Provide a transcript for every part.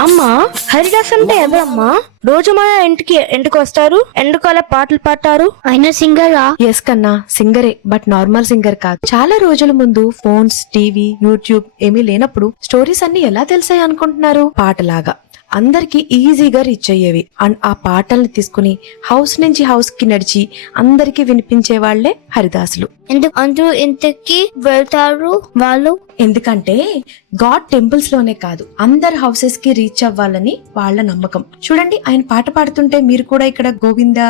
అమ్మా హరిదాస్ అంటే ఎవరమ్మా? రోజు మన ఇంటికి ఇంటికి వస్తారు? ఎందుకు అలా పాటలు పాడతారు? ఆయన సింగరా? ఎస్ కన్నా సింగరే బట్ నార్మల్ సింగర్ కాదు. చాలా రోజుల ముందు ఫోన్స్ టీవీ యూట్యూబ్ ఏమీ లేనప్పుడు స్టోరీస్ అన్ని ఎలా తెలిసాయి అనుకుంటున్నారు? పాటలాగా. అందరికి ఈజీగా రీచ్ అయ్యేవి. అండ్ ఆ పాటల్ని తీసుకుని హౌస్ నుంచి హౌస్కి నడిచి అందరికి వినిపించే వాళ్ళే హరిదాసులు. ఎందుకు? అందరూ ఇంటికి వెళ్తారు వాళ్ళు? ఎందుకంటే గాడ్ టెంపుల్స్లోనే కాదు అందరు హౌసెస్కి రీచ్ అవ్వాలని వాళ్ళ నమ్మకం. చూడండి ఆయన పాట పాడుతుంటే మీరు కూడా ఇక్కడ గోవింద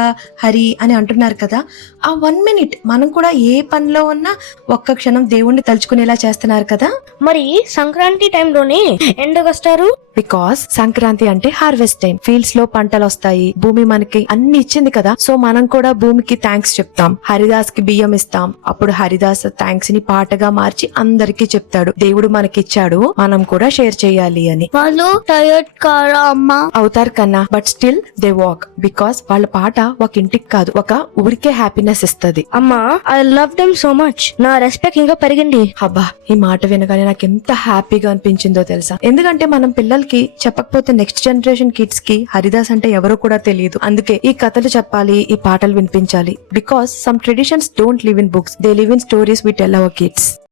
హరి అని అంటున్నారు కదా ఆ వన్ మినిట్ మనం కూడా ఏ పనిలో ఉన్నా ఒక్క క్షణం దేవుణ్ణి తలుచుకునేలా చేస్తున్నారు కదా? మరి సంక్రాంతి టైంలోనే ఎందుకు వస్తారు బికాస్ సంక్రాంతి అంటే హార్వెస్ట్ టైం ఫీల్డ్స్లో పంటలు వస్తాయి భూమి మనకి అన్ని ఇచ్చింది కదా. సో మనం కూడా భూమికి థ్యాంక్స్ చెప్తాం. హరిదాస్కి బియ్యం ఇస్తాం. అప్పుడు హరిదాస్ థ్యాంక్స్ని పాటగా మార్చి అందరికీ చెప్తాడు. దేవుడు మనకి ఇచ్చాడు మనం కూడా షేర్ చేయాలి అని. వాళ్ళు టైర్డ్ కారా అమ్మా? అవుతారు కన్నా. But still they walk because వాళ్ళ పాట ఒక ఇంటికి కాదు. ఒక ఊరికే హ్యాపీనెస్ ఇస్తది. అమ్మా I love them so much నా రెస్పెక్ట్ ఇంకా పెరిగింది. అబ్బా ఈ మాట వినగానే నాకు ఎంత హ్యాపీగా అనిపించిందో తెలుసా? ఎందుకంటే మనం పిల్లలకి చెప్పకపోతే నెక్స్ట్ జనరేషన్ కిడ్స్కి హరిదాస్ అంటే ఎవరో కూడా తెలియదు. అందుకే ఈ కథలు చెప్పాలి ఈ పాటలు వినిపించాలి. Because some traditions don't live in books they live in stories we tell our kids